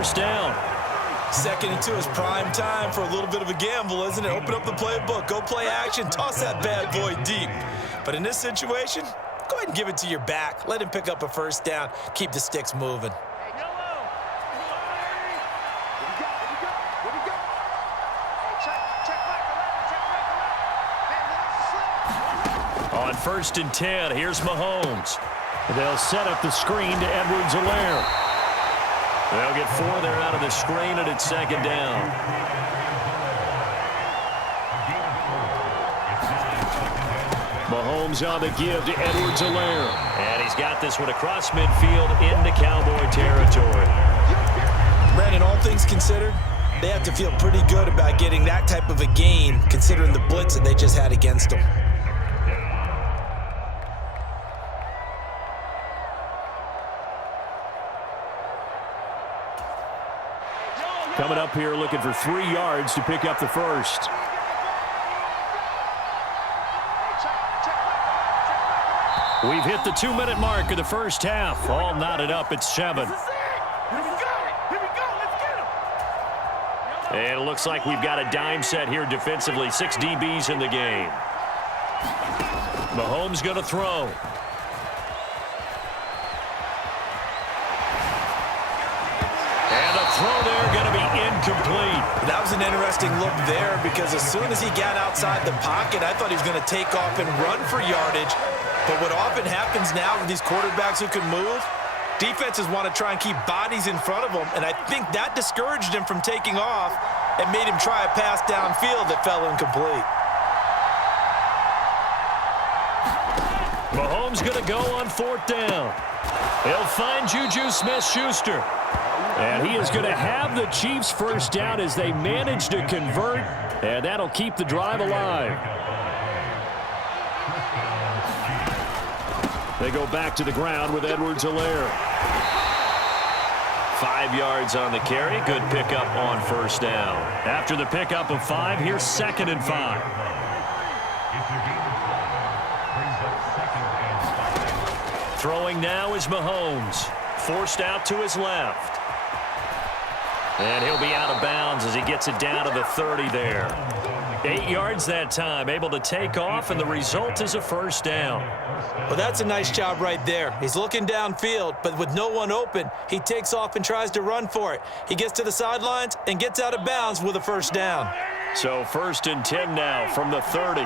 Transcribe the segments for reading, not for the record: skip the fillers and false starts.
First down. Second and 2 is prime time for a little bit of a gamble, isn't it? Open up the playbook, go play action, toss that bad boy deep. But in this situation, go ahead and give it to your back. Let him pick up a first down. Keep the sticks moving. On 1st and 10, here's Mahomes. They'll set up the screen to Edwards-Helaire. They'll get 4 there out of the screen, and it's 2nd down. Mahomes on the give to Edwards-Helaire. And he's got this one across midfield into Cowboy territory. Brandon, all things considered, they have to feel pretty good about getting that type of a gain, considering the blitz that they just had against them. Coming up here looking for 3 yards to pick up the first. We've hit the 2-minute mark of the first half. All knotted up at 7. And it looks like we've got a dime set here defensively. 6 DBs in the game. Mahomes going to throw. And the throw there going to be incomplete. That was an interesting look there because as soon as he got outside the pocket, I thought he was going to take off and run for yardage. But what often happens now with these quarterbacks who can move, defenses want to try and keep bodies in front of them, and I think that discouraged him from taking off and made him try a pass downfield that fell incomplete. Mahomes going to go on 4th down. He'll find Juju Smith-Schuster. And he is going to have the Chiefs first down as they manage to convert, and that'll keep the drive alive. They go back to the ground with Edwards-Helaire. 5 yards on the carry. Good pickup on 1st down. After the pickup of 5, here's 2nd and 5. Throwing now is Mahomes. Forced out to his left. And he'll be out of bounds as he gets it down to the 30 there. 8 yards that time, able to take off, and the result is a first down. Well, that's a nice job right there. He's looking downfield, but with no one open, he takes off and tries to run for it. He gets to the sidelines and gets out of bounds with a first down. So 1st and 10 now from the 30.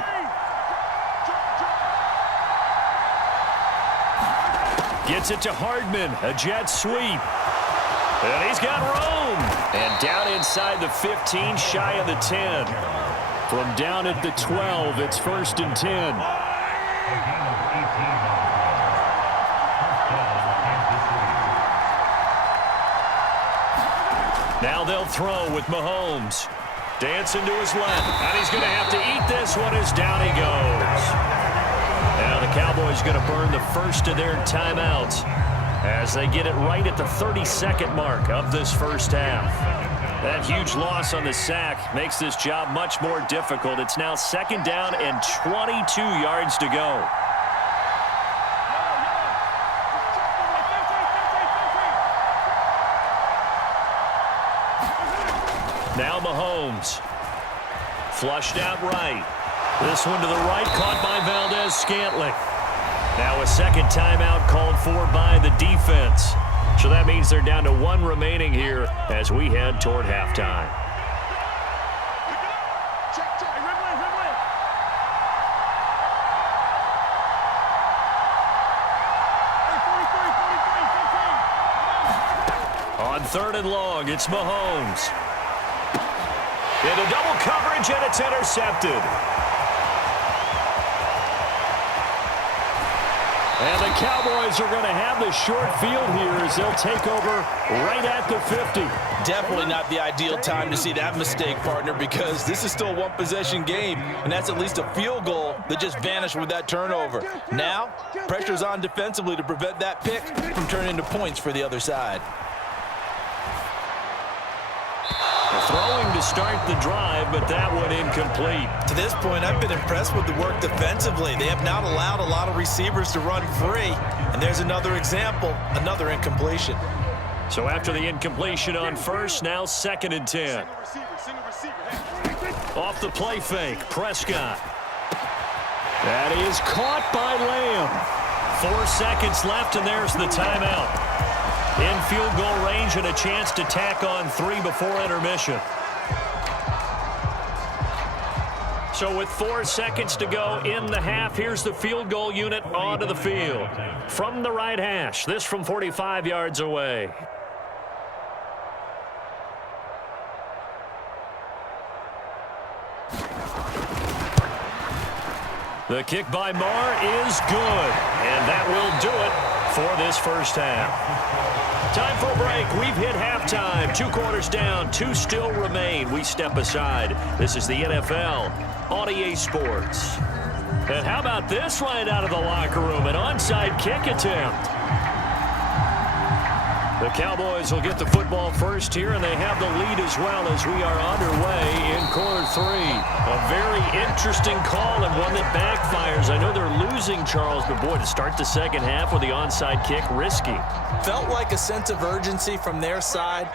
Gets it to Hardman, a jet sweep. And he's got room. And down inside the 15, shy of the 10. From down at the 12, it's 1st and 10. Now they'll throw with Mahomes. Dancing to his left. And he's going to have to eat this one as down he goes. Now the Cowboys going to burn the first of their timeouts as they get it right at the 32nd mark of this first half. That huge loss on the sack makes this job much more difficult. It's now 2nd down and 22 yards to go. Now Mahomes. Flushed out right. This one to the right, caught by Valdez-Scantling. Now a 2nd timeout called for by the defense. So that means they're down to 1 remaining here as we head toward halftime. On 3rd and long, it's Mahomes. Into double coverage, and it's intercepted. And the Cowboys are going to have the short field here as they'll take over right at the 50. Definitely not the ideal time to see that mistake, partner, because this is still a one-possession game, and that's at least a field goal that just vanished with that turnover. Now, pressure's on defensively to prevent that pick from turning into points for the other side. Throwing to start the drive, but that one incomplete. To this point, I've been impressed with the work defensively. They have not allowed a lot of receivers to run free. And there's another example, another incompletion. So after the incompletion on first, now 2nd and 10. Off the play fake, Prescott. That is caught by Lamb. 4 seconds left, and there's the timeout. In field goal range and a chance to tack on 3 before intermission. So with 4 seconds to go in the half, here's the field goal unit onto the field. From the right hash, this from 45 yards away. The kick by Marr is good, and that will do it for this first half. Time for a break. We've hit halftime. 2 quarters down, 2 still remain. We step aside. This is the NFL on EA Sports. And how about this right out of the locker room? An onside kick attempt. The Cowboys will get the football first here, and they have the lead as well as we are underway in quarter 3. A very interesting call and one that backfires. I know they're losing, Charles, but boy, to start the second half with the onside kick, risky. Felt like a sense of urgency from their side,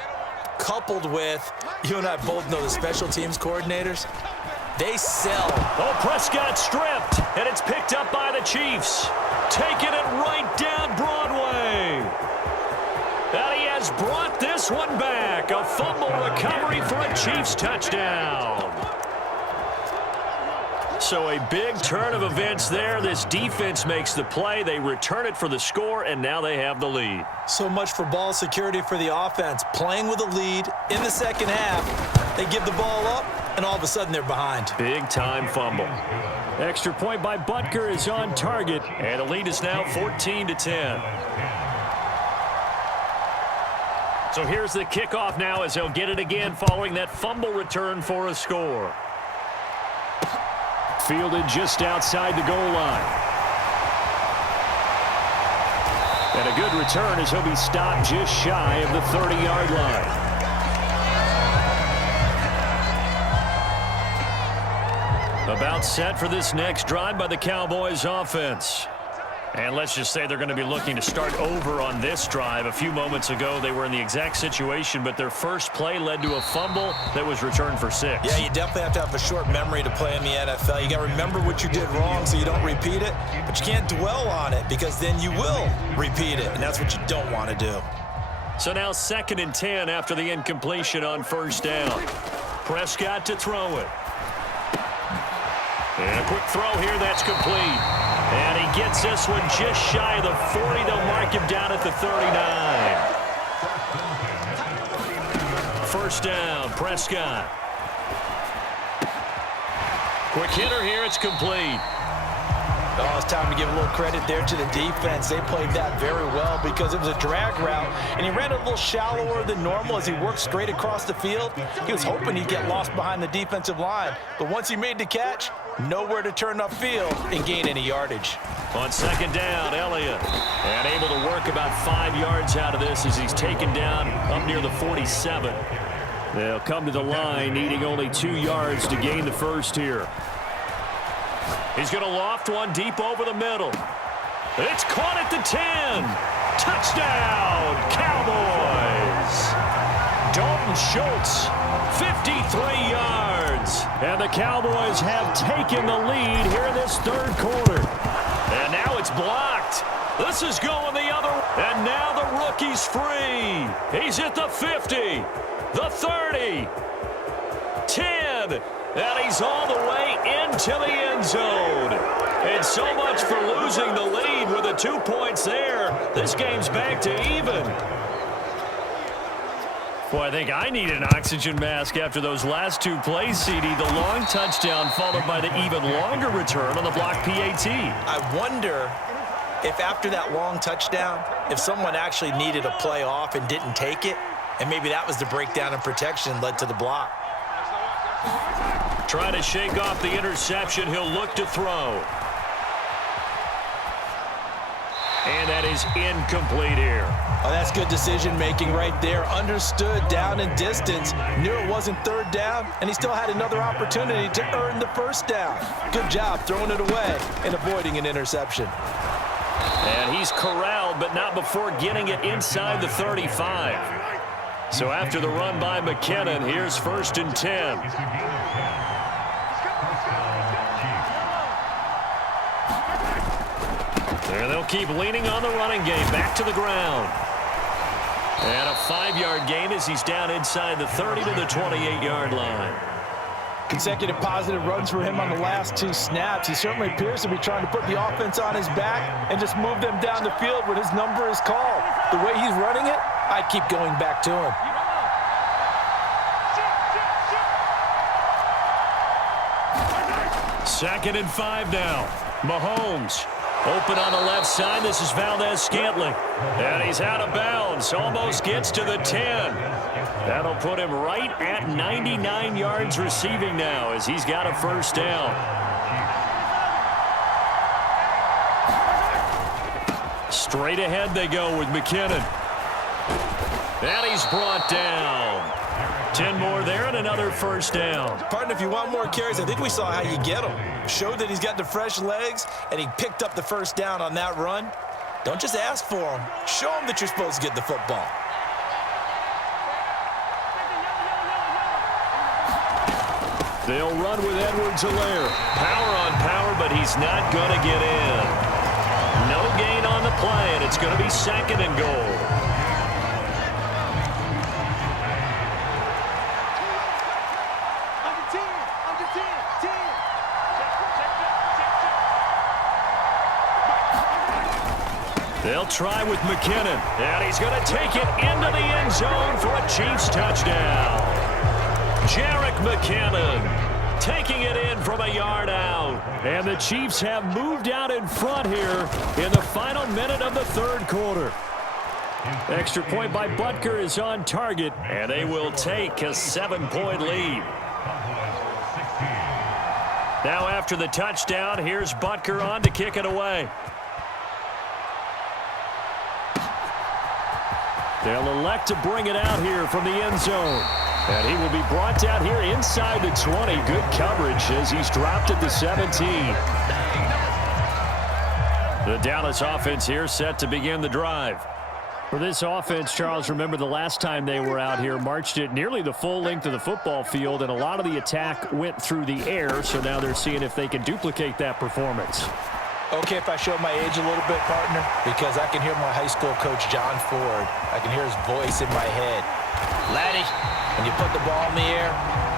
coupled with, you and I both know the special teams coordinators, they sell. Oh, Prescott stripped, and it's picked up by the Chiefs. Taking it right down Broadway. And he has brought this one back. A fumble recovery for a Chiefs touchdown. So a big turn of events there. This defense makes the play. They return it for the score, and now they have the lead. So much for ball security for the offense. Playing with a lead in the second half. They give the ball up, and all of a sudden they're behind. Big-time fumble. Extra point by Butker is on target, and the lead is now 14-10. So here's the kickoff now as they'll get it again following that fumble return for a score. Fielded just outside the goal line. And a good return as he'll be stopped just shy of the 30-yard line. About set for this next drive by the Cowboys offense. And let's just say they're going to be looking to start over on this drive. A few moments ago, they were in the exact situation, but their first play led to a fumble that was returned for 6. Yeah, you definitely have to have a short memory to play in the NFL. You got to remember what you did wrong so you don't repeat it, but you can't dwell on it because then you will repeat it, and that's what you don't want to do. So now 2nd and 10 after the incompletion on first down. Prescott to throw it. And a quick throw here, that's complete. And he gets this one just shy of the 40. They'll mark him down at the 39. First down, Prescott. Quick hitter here, it's complete. Oh, it's time to give a little credit there to the defense. They played that very well because it was a drag route, and he ran a little shallower than normal as he worked straight across the field. He was hoping he'd get lost behind the defensive line, but once he made the catch, nowhere to turn upfield and gain any yardage. On second down, Elliott, and able to work about 5 yards out of this as he's taken down up near the 47. They'll come to the line needing only 2 yards to gain the first here. He's going to loft one deep over the middle. It's caught at the 10. Touchdown, Cowboys. Dalton Schultz, 53 yards. And the Cowboys have taken the lead here in this third quarter. And now it's blocked. This is going the other way. And now the rookie's free. He's at the 50, the 30, 10. And he's all the way into the end zone. And so much for losing the lead with the 2 points there. This game's back to even. Boy, I think I need an oxygen mask after those last 2 plays, CD. The long touchdown followed by the even longer return on the block PAT. I wonder if after that long touchdown, if someone actually needed a play off and didn't take it, and maybe that was the breakdown in protection led to the block. Trying to shake off the interception. He'll look to throw. And that is incomplete here. Oh, that's good decision-making right there. Understood down and distance. Knew it wasn't third down, and he still had another opportunity to earn the first down. Good job throwing it away and avoiding an interception. And he's corralled, but not before getting it inside the 35. So after the run by McKinnon, here's 1st and 10. There they'll keep leaning on the running game. Back to the ground. And a 5-yard gain as he's down inside the 30 to the 28-yard line. Consecutive positive runs for him on the last 2 snaps. He certainly appears to be trying to put the offense on his back and just move them down the field when his number is called. The way he's running it, I'd keep going back to him. Second and 5 now. Mahomes open on the left side. This is Valdes-Scantling. And he's out of bounds. Almost gets to the 10. That'll put him right at 99 yards receiving now as he's got a 1st down. Straight ahead they go with McKinnon. And he's brought down. 10 more there and another 1st down. Partner, if you want more carries, I think we saw how you get them. Showed that he's got the fresh legs, and he picked up the 1st down on that run. Don't just ask for them. Show them that you're supposed to get the football. They'll run with Edwards-Helaire. Power on power, but he's not going to get in. No gain on the play, and it's going to be 2nd and goal. They'll try with McKinnon, and he's going to take it into the end zone for a Chiefs touchdown. Jerick McKinnon taking it in from a yard out. And the Chiefs have moved out in front here in the final minute of the 3rd quarter. Extra point by Butker is on target, and they will take a 7-point lead. Now after the touchdown, here's Butker on to kick it away. They'll elect to bring it out here from the end zone. And he will be brought down here inside the 20. Good coverage as he's dropped at the 17. The Dallas offense here set to begin the drive. For this offense, Charles, remember the last time they were out here, marched it nearly the full length of the football field, and a lot of the attack went through the air, so now they're seeing if they can duplicate that performance. Okay, if I show my age a little bit, partner, because I can hear my high school coach, John Ford. I can hear his voice in my head. Laddie, when you put the ball in the air,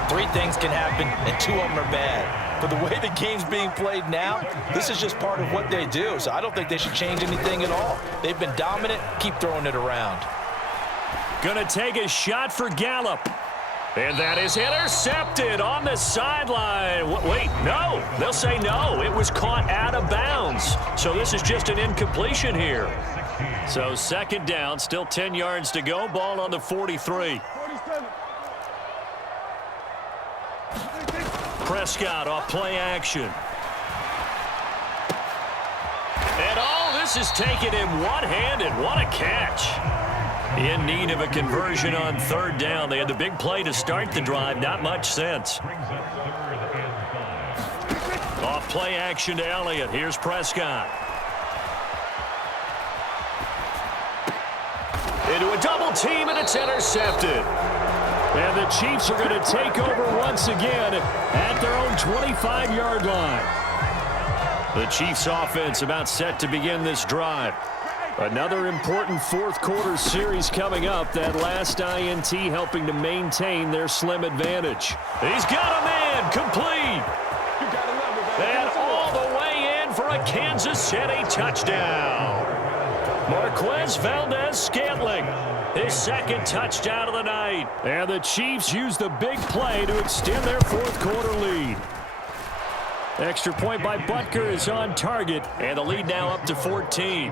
3 things can happen, and 2 of them are bad. But the way the game's being played now, this is just part of what they do, so I don't think they should change anything at all. They've been dominant. Keep throwing it around. Gonna take a shot for Gallup. And that is intercepted on the sideline. Wait, no. They'll say no. It was caught out of bounds. So this is just an incompletion here. So 2nd down, still 10 yards to go. Ball on the 43. Prescott off play action. And all this is taken in one-handed. What a catch. In need of a conversion on 3rd down. They had the big play to start the drive. Not much sense. Off play action to Elliott. Here's Prescott. Into a double team, and it's intercepted. And the Chiefs are going to take over once again at their own 25-yard line. The Chiefs offense about set to begin this drive. Another important 4th quarter series coming up. That last INT helping to maintain their slim advantage. He's got a man complete. And all the way in for a Kansas City touchdown. Marquez Valdes-Scantling, his 2nd touchdown of the night. And the Chiefs use the big play to extend their 4th quarter lead. Extra point by Butker is on target, and the lead now up to 14.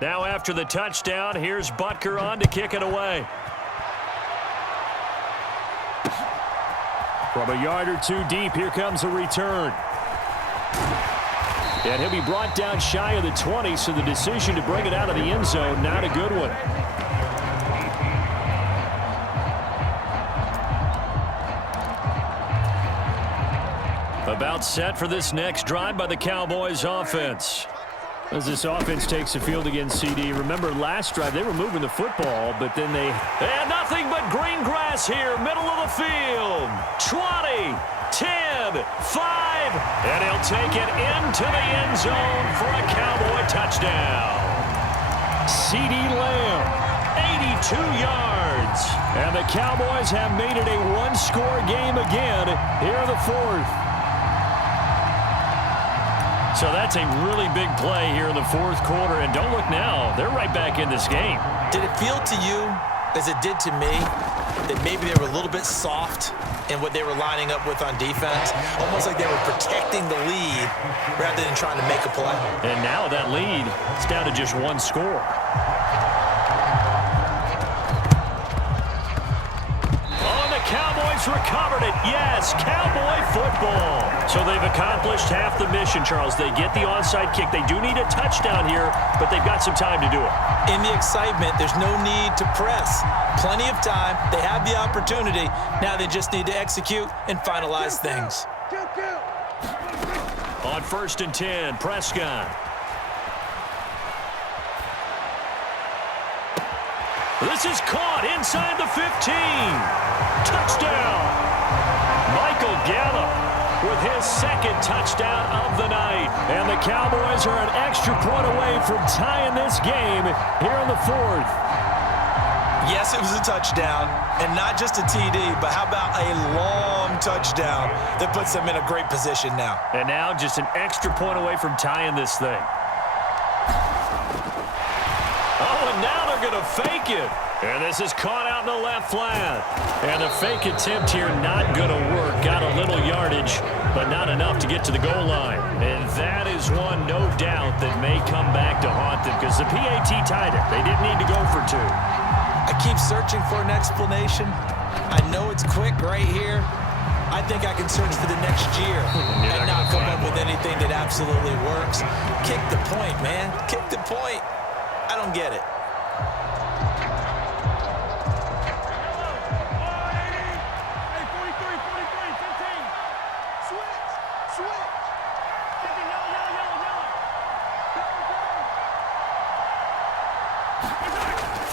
Now after the touchdown, here's Butker on to kick it away. From a yard or 2 deep, here comes a return. And he'll be brought down shy of the 20, so the decision to bring it out of the end zone, not a good one. About About set for this next drive by the Cowboys offense. As this offense takes the field against CD. Remember last drive, they were moving the football, but then they had nothing but green grass here, middle of the field. 20, 10, 5, and he'll take it into the end zone for a Cowboy touchdown. CD Lamb, 82 yards. And the Cowboys have made it a one-score game again here in the fourth. So that's a really big play here in the fourth quarter. And don't look now, they're right back in this game. Did it feel to you, as it did to me, that maybe they were a little bit soft in what they were lining up with on defense? Almost like they were protecting the lead rather than trying to make a play. And now that lead is down to just one score. Cowboys recovered it. Yes, Cowboy football. So they've accomplished half the mission, Charles. They get the onside kick. They do need a touchdown here, but they've got some time to do it. In the excitement, there's no need to press. Plenty of time. They have the opportunity. Now they just need to execute and finalize things. On 1st and 10, Prescott. This is caught inside the 15. Touchdown. Michael Gallup with his second touchdown of the night. And the Cowboys are an extra point away from tying this game here in the fourth. Yes, it was a touchdown, and not just a TD, but how about a long touchdown that puts them in a great position now. And now just an extra point away from tying this thing. Oh, and now they're going to fake it. And this is caught out in the left flat. And the fake attempt here not going to work. Got a little yardage, but not enough to get to the goal line. And that is one, no doubt, that may come back to haunt them because the PAT tied it. They didn't need to go for two. I keep searching for an explanation. I know it's quick right here. I think I can search for the next year and not come up with anything that absolutely works. Kick the point, man. Kick the point. I don't get it.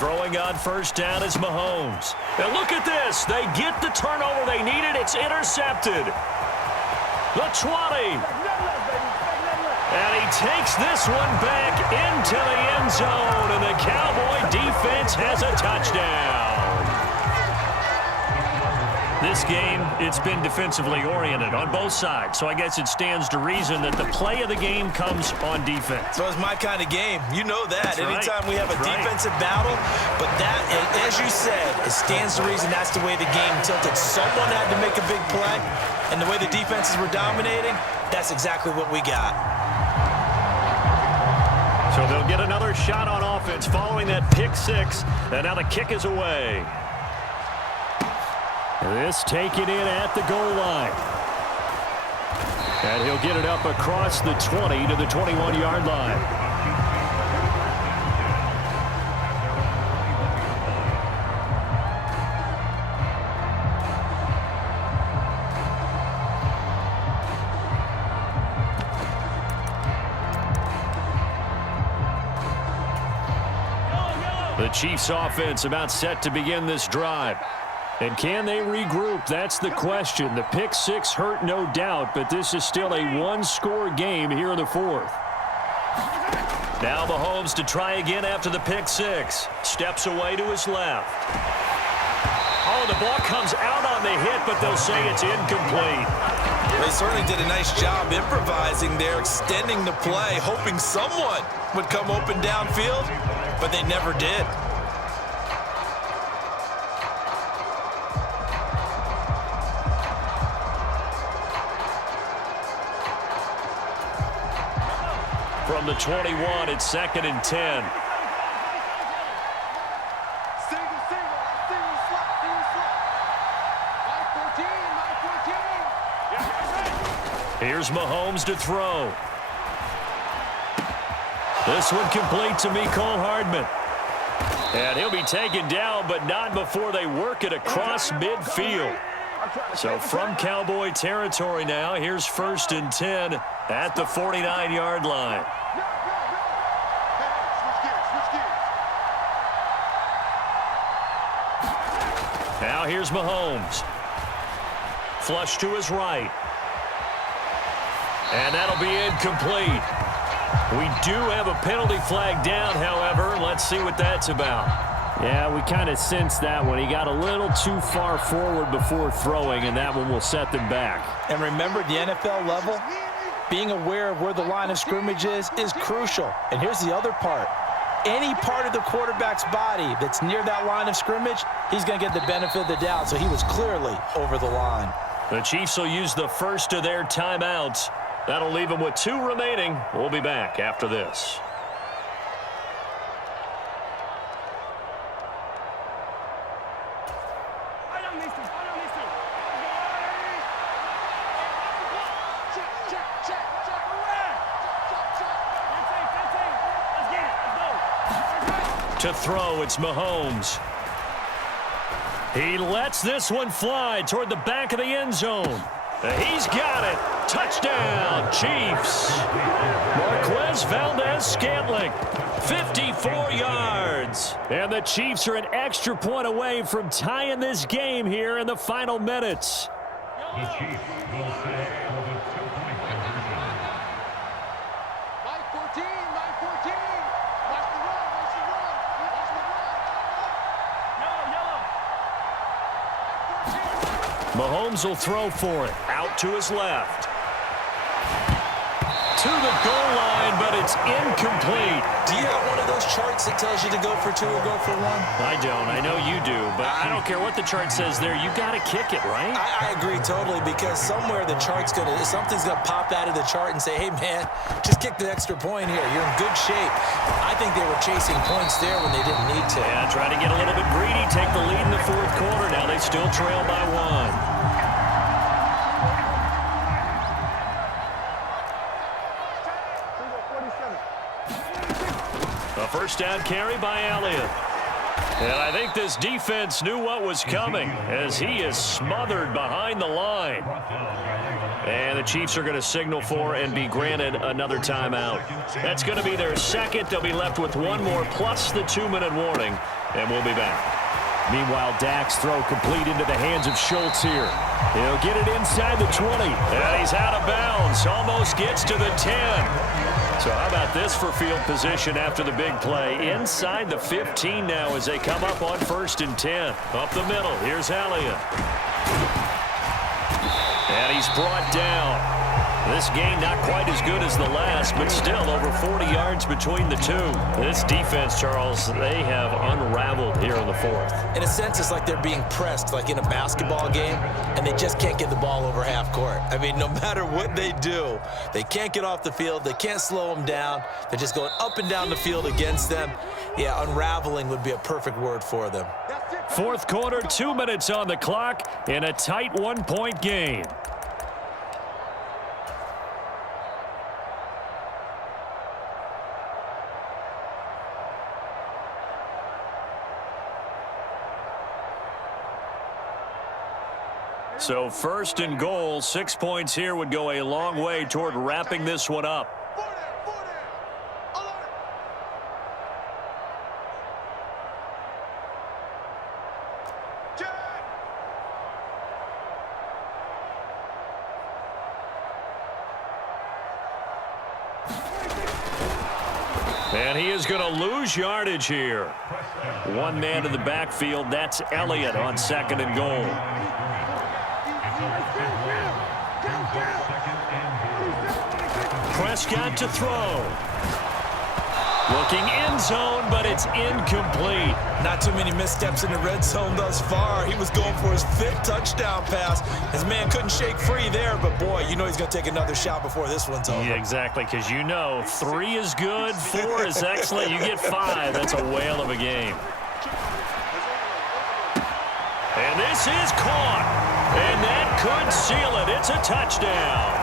Throwing on first down is Mahomes. And look at this. They get the turnover they needed. It's intercepted. The 20. And he takes this one back into the end zone. And the Cowboy defense has a touchdown. This game, it's been defensively oriented on both sides. So I guess it stands to reason that the play of the game comes on defense. So it's my kind of game. You know that. That's right. Anytime we have a defensive battle, but that, as you said, it stands to reason that's the way the game tilted. Someone had to make a big play, and the way the defenses were dominating, that's exactly what we got. So they'll get another shot on offense following that pick six, and now the kick is away. This taken in at the goal line. And he'll get it up across the 20 to the 21-yard line. The Chiefs offense about set to begin this drive. And can they regroup? That's the question. The pick six hurt, no doubt, but this is still a one-score game here in the fourth. Now Mahomes to try again after the pick six. Steps away to his left. Oh, the ball comes out on the hit, but they'll say it's incomplete. They certainly did a nice job improvising there, extending the play, hoping someone would come open downfield, but they never did. From the 21, it's 2nd and 10. Here's Mahomes to throw. This one complete to Mecole Hardman. And he'll be taken down, but not before they work it across midfield. So from Cowboy territory now, here's 1st and 10 at the 49-yard line. Now here's Mahomes. Flush to his right. And that'll be incomplete. We do have a penalty flag down, however. Let's see what that's about. Yeah, we kind of sensed that one. He got a little too far forward before throwing, and that one will set them back. And remember, the NFL level, being aware of where the line of scrimmage is crucial. And here's the other part. Any part of the quarterback's body that's near that line of scrimmage, he's going to get the benefit of the doubt. So he was clearly over the line. The Chiefs will use the first of their timeouts. That'll leave them with 2 remaining. We'll be back after this. To throw, it's Mahomes. He lets this one fly toward the back of the end zone. He's got it. Touchdown, Chiefs. Marquez Valdez-Scantling, 54 yards. And the Chiefs are an extra point away from tying this game here in the final minutes. The Chiefs will set for the 2-point conversion. Mike 14, Mike 14. Watch the run, watch the run, watch the run. Mahomes will throw for it. Out to his left. To the goal line, but it's incomplete. Do you have one of those charts that tells you to go for 2 or go for 1? I don't. I know you do, but I don't care what the chart says there. You got to kick it, right? I agree totally, because somewhere something's gonna pop out of the chart and say, hey man, just kick the extra point here. You're in good shape. I think they were chasing points there when they didn't need to. Yeah, try to get a little bit greedy, take the lead in the 4th quarter. Now they still trail by 1. A first down carry by Elliott. And I think this defense knew what was coming as he is smothered behind the line. And the Chiefs are going to signal for and be granted another timeout. That's going to be their second. They'll be left with 1 more plus the 2-minute warning, and we'll be back. Meanwhile, Dak's throw complete into the hands of Schultz here. He'll get it inside the 20. And he's out of bounds. Almost gets to the 10. So how about this for field position after the big play? Inside the 15 now as they come up on 1st and 10. Up the middle, here's Elliott. And he's brought down. This game not quite as good as the last, but still over 40 yards between the two. This defense, Charles, they have unraveled here in the 4th. In a sense, it's like they're being pressed, like in a basketball game, and they just can't get the ball over half court. I mean, no matter what they do, they can't get off the field. They can't slow them down. They're just going up and down the field against them. Yeah, unraveling would be a perfect word for them. 4th quarter, 2 minutes on the clock in a tight 1-point game. So 1st and goal, 6 points here would go a long way toward wrapping this one up. And he is going to lose yardage here. 1 man in the backfield. That's Elliott on 2nd and goal. Prescott to throw. Looking end zone, but it's incomplete. Not too many missteps in the red zone thus far. He was going for his 5th touchdown pass. His man couldn't shake free there, but boy, you know he's going to take another shot before this one's over. Yeah, exactly, because you know 3 is good, 4 is excellent. You get 5. That's a whale of a game. And this is caught. And that could seal it. It's a touchdown.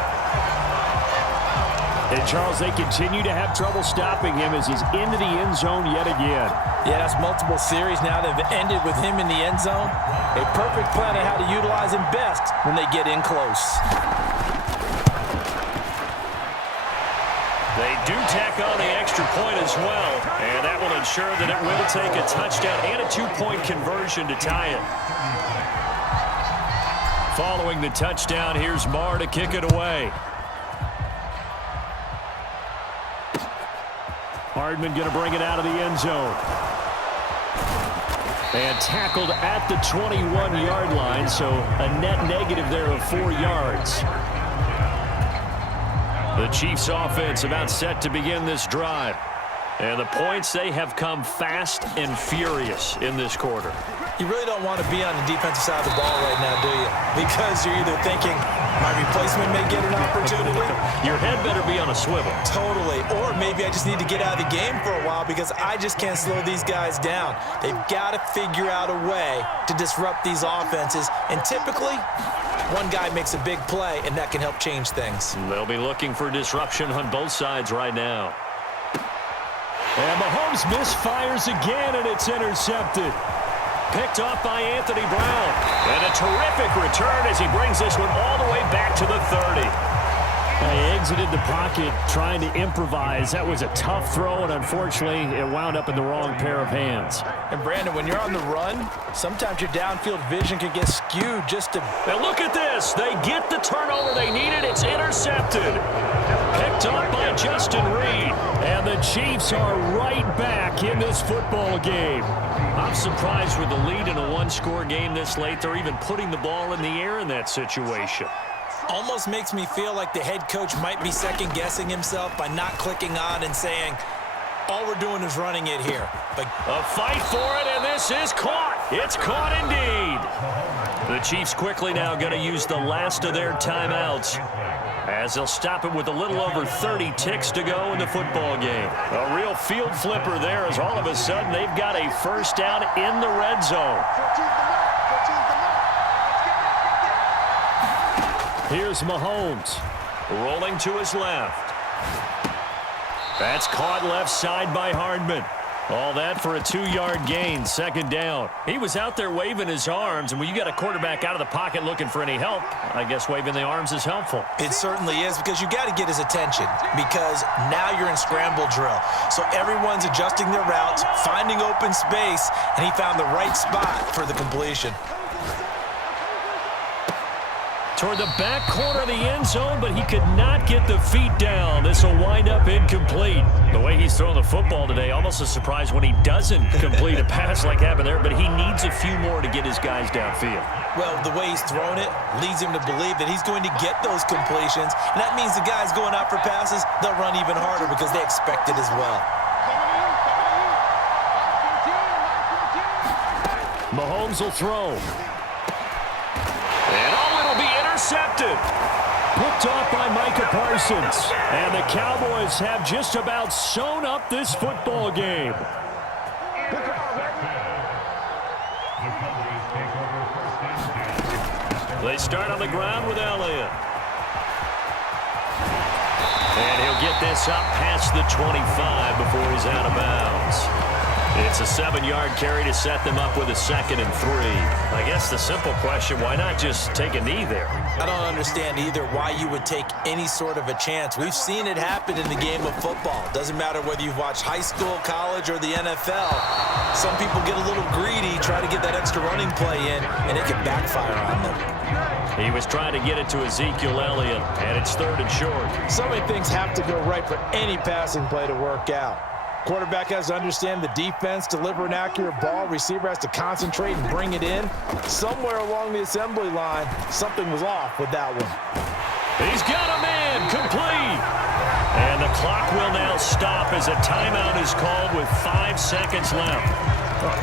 And, Charles, they continue to have trouble stopping him as he's into the end zone yet again. Yeah, that's multiple series now that have ended with him in the end zone. A perfect plan on how to utilize him best when they get in close. They do tack on the extra point as well, and that will ensure that it will take a touchdown and a 2-point conversion to tie it. Following the touchdown, here's Marr to kick it away. Hardman going to bring it out of the end zone. And tackled at the 21-yard line, so a net negative there of 4 yards. The Chiefs offense about set to begin this drive. And the points, they have come fast and furious in this quarter. You really don't want to be on the defensive side of the ball right now, do you? Because you're either thinking, my replacement may get an opportunity. Your head better be on a swivel. Totally. Or maybe I just need to get out of the game for a while because I just can't slow these guys down. They've got to figure out a way to disrupt these offenses. And typically, one guy makes a big play, and that can help change things. They'll be looking for disruption on both sides right now. And Mahomes misfires again, and it's intercepted. Picked off by Anthony Brown. And a terrific return as he brings this one all the way back to the 30. He exited the pocket trying to improvise. That was a tough throw, and unfortunately, it wound up in the wrong pair of hands. And, Brandon, when you're on the run, sometimes your downfield vision can get skewed just to... And look at this. They get the turnover they needed. It's intercepted. Picked up by Justin Reed. And the Chiefs are right back in this football game. I'm surprised with the lead in a one-score game this late. They're even putting the ball in the air in that situation. Almost makes me feel like the head coach might be second-guessing himself by not clicking on and saying, all we're doing is running it here. But a fight for it, and this is caught. It's caught indeed. The Chiefs quickly now going to use the last of their timeouts as they'll stop it with a little over 30 ticks to go in the football game. A real field flipper there as all of a sudden they've got a first down in the red zone. Here's Mahomes. Rolling to his left. That's caught left side by Hardman. All that for a 2-yard gain, second down. He was out there waving his arms, and when you got a quarterback out of the pocket looking for any help, I guess waving the arms is helpful. It certainly is, because you got to get his attention, because now you're in scramble drill. So everyone's adjusting their routes, finding open space, and he found the right spot for the completion. Toward the back corner of the end zone, but he could not get the feet down. This will wind up incomplete. The way he's throwing the football today, almost a surprise when he doesn't complete a pass like happened there, but he needs a few more to get his guys downfield. Well, the way he's thrown it leads him to believe that he's going to get those completions, and that means the guys going out for passes, they'll run even harder because they expect it as well. Mahomes will throw. Intercepted. Picked off by Micah Parsons. And the Cowboys have just about sewn up this football game. They start on the ground with Elliott. And he'll get this up past the 25 before he's out of bounds. It's a 7-yard carry to set them up with a 2nd and 3. I guess the simple question, why not just take a knee there? I don't understand either why you would take any sort of a chance. We've seen it happen in the game of football. Doesn't matter whether you've watched high school, college, or the NFL. Some people get a little greedy, try to get that extra running play in, and it can backfire on them. He was trying to get it to Ezekiel Elliott, and it's 3rd and short. So many things have to go right for any passing play to work out. Quarterback has to understand the defense, deliver an accurate ball. Receiver has to concentrate and bring it in. Somewhere along the assembly line, something was off with that one. He's got a man, complete. And the clock will now stop as a timeout is called with 5 seconds left.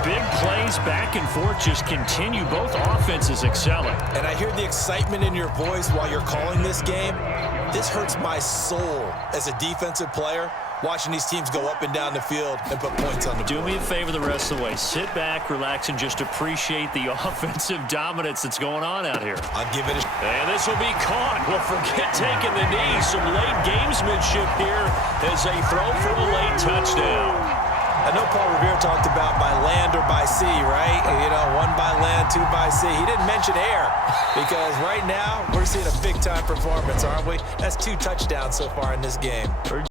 Big plays back and forth just continue. Both offenses excelling. And I hear the excitement in your voice while you're calling this game. This hurts my soul as a defensive player watching these teams go up and down the field and put points on the Do board. me a favor the rest of the way. Sit back, relax, and just appreciate the offensive dominance that's going on out here. I'll give it a And this will be caught. Well, forget taking the knee. Some late gamesmanship here as they throw for a late touchdown. I know Paul Revere talked about by land or by sea, right? You know, 1 by land, 2 by sea. He didn't mention air because right now we're seeing a big-time performance, aren't we? That's 2 touchdowns so far in this game.